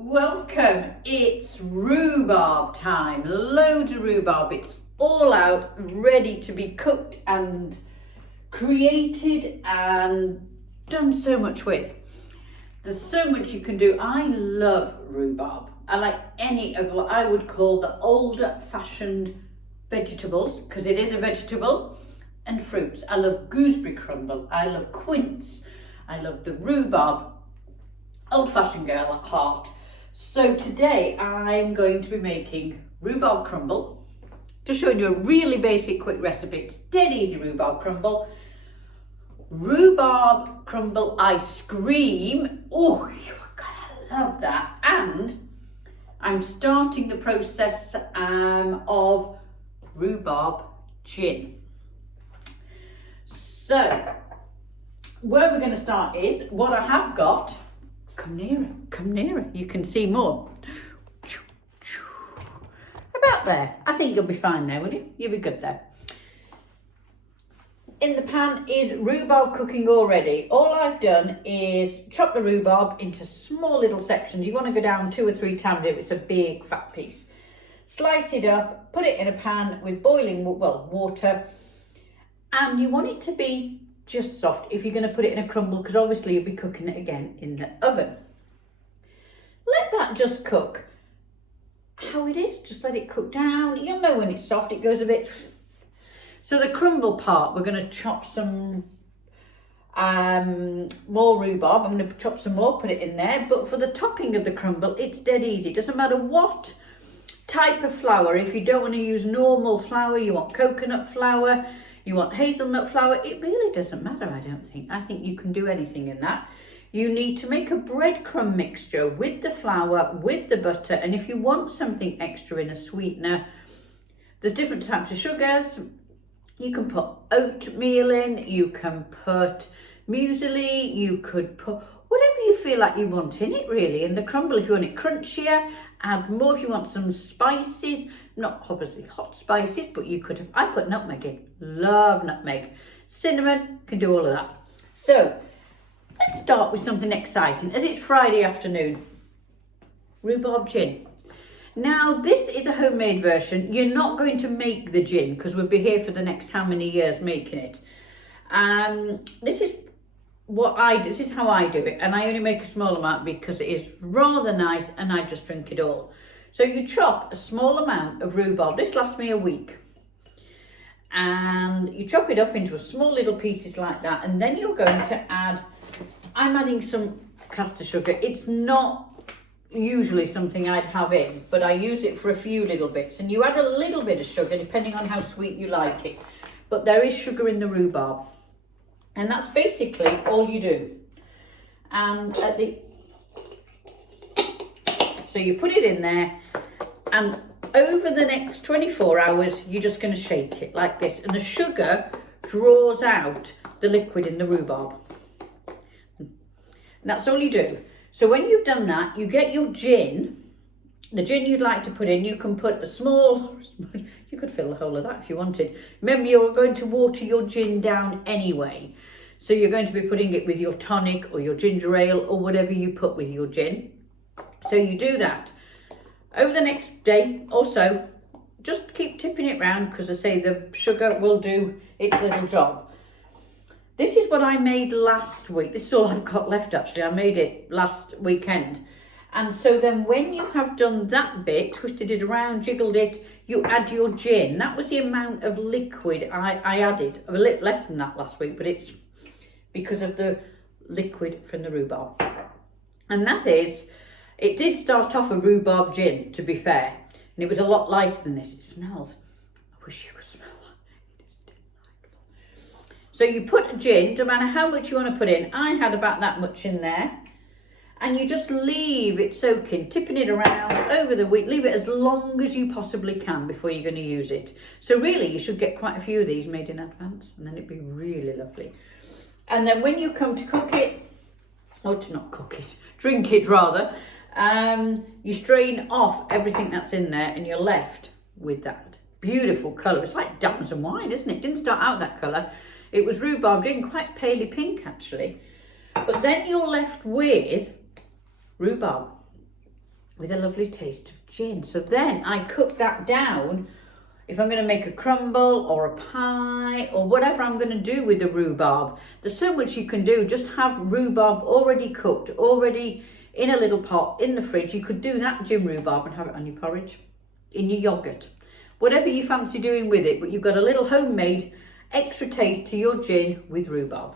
Welcome, it's rhubarb time. Loads of rhubarb. It's all out, ready to be cooked and created and done so much with. There's so much you can do. I love rhubarb. I like any of what I would call the old-fashioned vegetables, because it is a vegetable, and fruits. I love gooseberry crumble. I love quince. I love the rhubarb. Old-fashioned girl at heart. So today I'm going to be making rhubarb crumble. Just showing you a really basic quick recipe. It's dead easy rhubarb crumble. Rhubarb crumble ice cream. Oh, you're gonna love that. And I'm starting the process of rhubarb gin. So where we're going to start is what I have got. Come nearer, you can see more. About there. I think you'll be fine there, will you? You'll be good there. In the pan is rhubarb cooking already. All I've done is chop the rhubarb into small little sections. You want to go down 2 or 3 times if it's a big fat piece. Slice it up, put it in a pan with boiling water, and you want it to be just soft if you're going to put it in a crumble, because obviously you'll be cooking it again in the oven. Let that just cook how it is. Just let it cook down. You'll know when it's soft, it goes a bit. So the crumble part, we're going to chop some more rhubarb. I'm going to chop some more, put it in there. But for the topping of the crumble, it's dead easy. It doesn't matter what type of flour. If you don't want to use normal flour, you want coconut flour, you want hazelnut flour, it really doesn't matter, I don't think. I think you can do anything in that. You need to make a breadcrumb mixture with the flour, with the butter, and if you want something extra in a sweetener, there's different types of sugars. You can put oatmeal in, you can put muesli, you could put whatever you feel like you want in it, really. And the crumble, if you want it crunchier, add more. If you want some spices, not obviously hot spices, but you could have, I put nutmeg in, love nutmeg. Cinnamon, can do all of that. So let's start with something exciting, as it's Friday afternoon. Rhubarb gin. Now this is a homemade version. You're not going to make the gin, because we'll be here for the next how many years making it. This is what I do. This is how I do it, and I only make a small amount because it is rather nice and I just drink it all. So you chop a small amount of rhubarb. This lasts me a week. And you chop it up into small little pieces like that, and then you're going to add, I'm adding some caster sugar. It's not usually something I'd have in, but I use it for a few little bits. And you add a little bit of sugar depending on how sweet you like it. But there is sugar in the rhubarb. And that's basically all you do. And so you put it in there, and over the next 24 hours, you're just going to shake it like this. And the sugar draws out the liquid in the rhubarb. And that's all you do. So when you've done that, you get your gin. The gin you'd like to put in, you can put a small, you could fill the whole of that if you wanted. Remember, you're going to water your gin down anyway. So you're going to be putting it with your tonic or your ginger ale or whatever you put with your gin. So you do that. Over the next day or so, just keep tipping it round, because I say the sugar will do its little job. This is what I made last week. This is all I've got left, actually. I made it last weekend. And so then when you have done that bit, twisted it around, jiggled it, you add your gin. That was the amount of liquid I added. A little less than that last week, but it's because of the liquid from the rhubarb. And that is, it did start off a rhubarb gin, to be fair. And it was a lot lighter than this. It smells, I wish you could smell that. It is delightful. So you put a gin, no matter how much you want to put in. I had about that much in there. And you just leave it soaking, tipping it around over the week. Leave it as long as you possibly can before you're going to use it. So really, you should get quite a few of these made in advance, and then it'd be really lovely. And then when you come to cook it, or to not cook it, drink it rather, you strain off everything that's in there, and you're left with that beautiful colour. It's like damson wine, isn't it? It didn't start out that colour. It was rhubarb gin, quite paley pink actually. But then you're left with rhubarb. with a lovely taste of gin. So then I cook that down. If I'm going to make a crumble or a pie or whatever I'm going to do with the rhubarb, there's so much you can do. Just have rhubarb already cooked, already in a little pot in the fridge. You could do that gin rhubarb and have it on your porridge, in your yoghurt, whatever you fancy doing with it. But you've got a little homemade extra taste to your gin with rhubarb.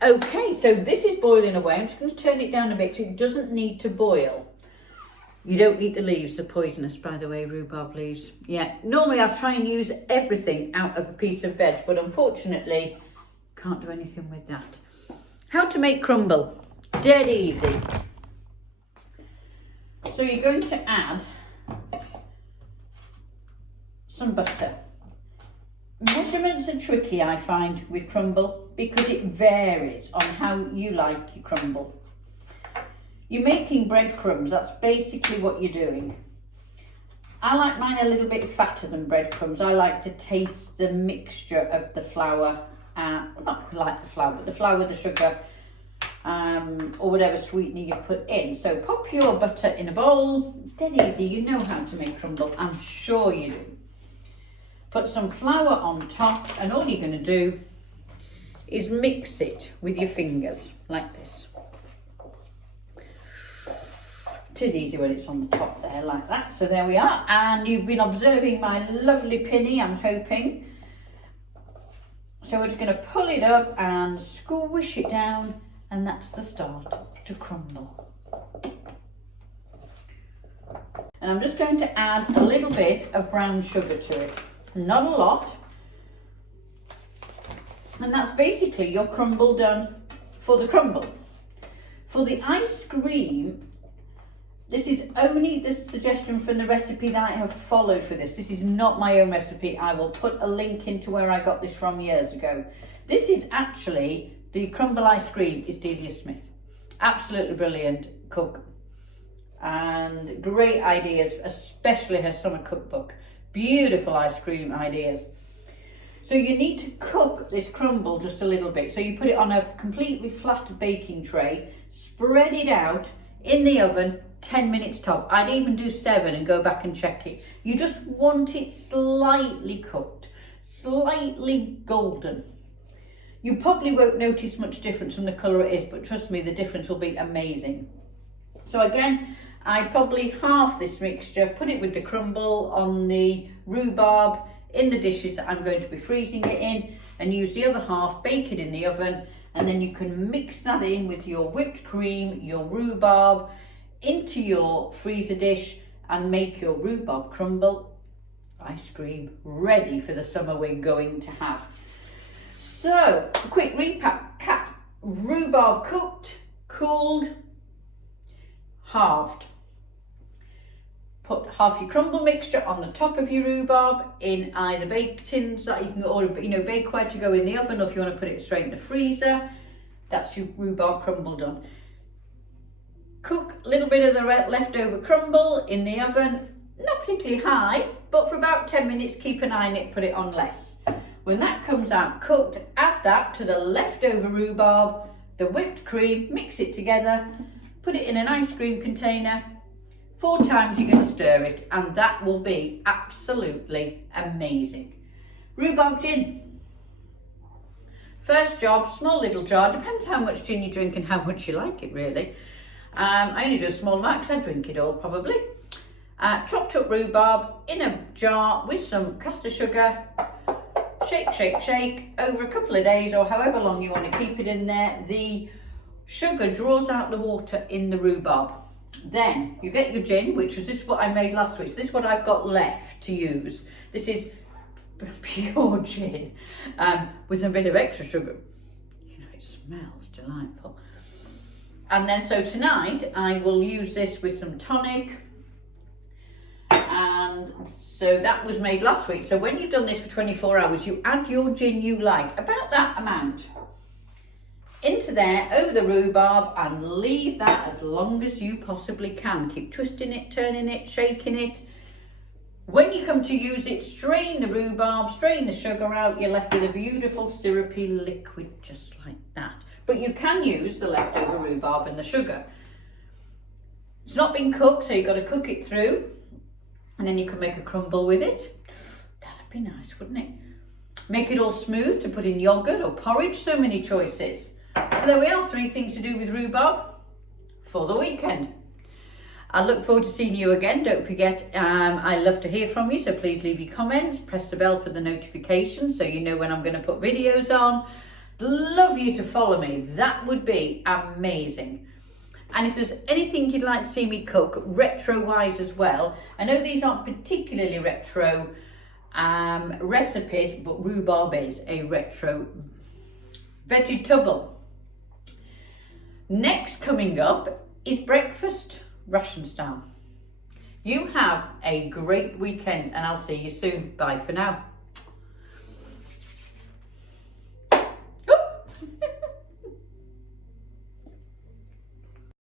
Okay, so this is boiling away. I'm just going to turn it down a bit so it doesn't need to boil. You don't eat the leaves, they're poisonous, by the way, rhubarb leaves. Yeah, normally I try and use everything out of a piece of veg, but unfortunately, can't do anything with that. How to make crumble. Dead easy. So you're going to add some butter. Measurements are tricky, I find, with crumble because it varies on how you like your crumble. You're making breadcrumbs, that's basically what you're doing. I like mine a little bit fatter than breadcrumbs. I like to taste the mixture of the flour, not like the flour, but the flour, the sugar, or whatever sweetener you put in. So pop your butter in a bowl. It's dead easy, you know how to make crumble, I'm sure you do. Put some flour on top, and all you're going to do is mix it with your fingers like this. It is easy when it's on the top there like that. So there we are, and you've been observing my lovely pinny, I'm hoping. So we're just going to pull it up and squish it down, and that's the start to crumble. And I'm just going to add a little bit of brown sugar to it. Not a lot. And that's basically your crumble done for the crumble. For the ice cream, this is only the suggestion from the recipe that I have followed for this. This is not my own recipe. I will put a link into where I got this from years ago. This is actually, the crumble ice cream is Delia Smith. Absolutely brilliant cook. And great ideas, especially her summer cookbook. Beautiful ice cream ideas. So you need to cook this crumble just a little bit. So you put it on a completely flat baking tray, spread it out in the oven, 10 minutes top. I'd even do 7 and go back and check it. You just want it slightly cooked, slightly golden. You probably won't notice much difference from the colour it is, but trust me, the difference will be amazing. So again, I probably half this mixture, put it with the crumble on the rhubarb in the dishes that I'm going to be freezing it in, and use the other half, bake it in the oven, and then you can mix that in with your whipped cream, your rhubarb, into your freezer dish and make your rhubarb crumble ice cream ready for the summer we're going to have. So, a quick recap. Rhubarb cooked, cooled, halved. Put half your crumble mixture on the top of your rhubarb in either bake tins that you can, or bakeware to go in the oven, or if you want to put it straight in the freezer. That's your rhubarb crumble done. Cook a little bit of the leftover crumble in the oven, not particularly high, but for about 10 minutes. Keep an eye on it, put it on less. When that comes out cooked, add that to the leftover rhubarb, the whipped cream, mix it together, put it in an ice cream container. 4 times you're going to stir it, and that will be absolutely amazing. Rhubarb gin. First job, small little jar, depends how much gin you drink and how much you like it really. I only do a small amount because I drink it all probably. Chopped up rhubarb in a jar with some caster sugar. Shake, shake, shake over a couple of days or however long you want to keep it in there. The sugar draws out the water in the rhubarb. Then you get your gin, which was this what I made last week. So this is what I've got left to use. This is pure gin with a bit of extra sugar. You know, it smells delightful. And then so tonight I will use this with some tonic. And so that was made last week. So when you've done this for 24 hours, you add your gin you like, about that amount, into there over the rhubarb, and leave that as long as you possibly can. Keep twisting it, turning it, shaking it. When you come to use it, strain the rhubarb, strain the sugar out. You're left with a beautiful syrupy liquid just like that. But you can use the leftover rhubarb and the sugar. It's not been cooked, so you've got to cook it through, and then you can make a crumble with it. That'd be nice, wouldn't it? Make it all smooth to put in yogurt or porridge, so many choices. So there we are, 3 things to do with rhubarb for the weekend. I look forward to seeing you again. Don't forget, I love to hear from you, so please leave your comments, press the bell for the notifications so you know when I'm going to put videos on. Love you to follow me, that would be amazing. And if there's anything you'd like to see me cook, retro-wise as well, I know these aren't particularly retro recipes, but rhubarb is a retro vegetable. Next coming up is breakfast, ration style. You have a great weekend and I'll see you soon. Bye for now.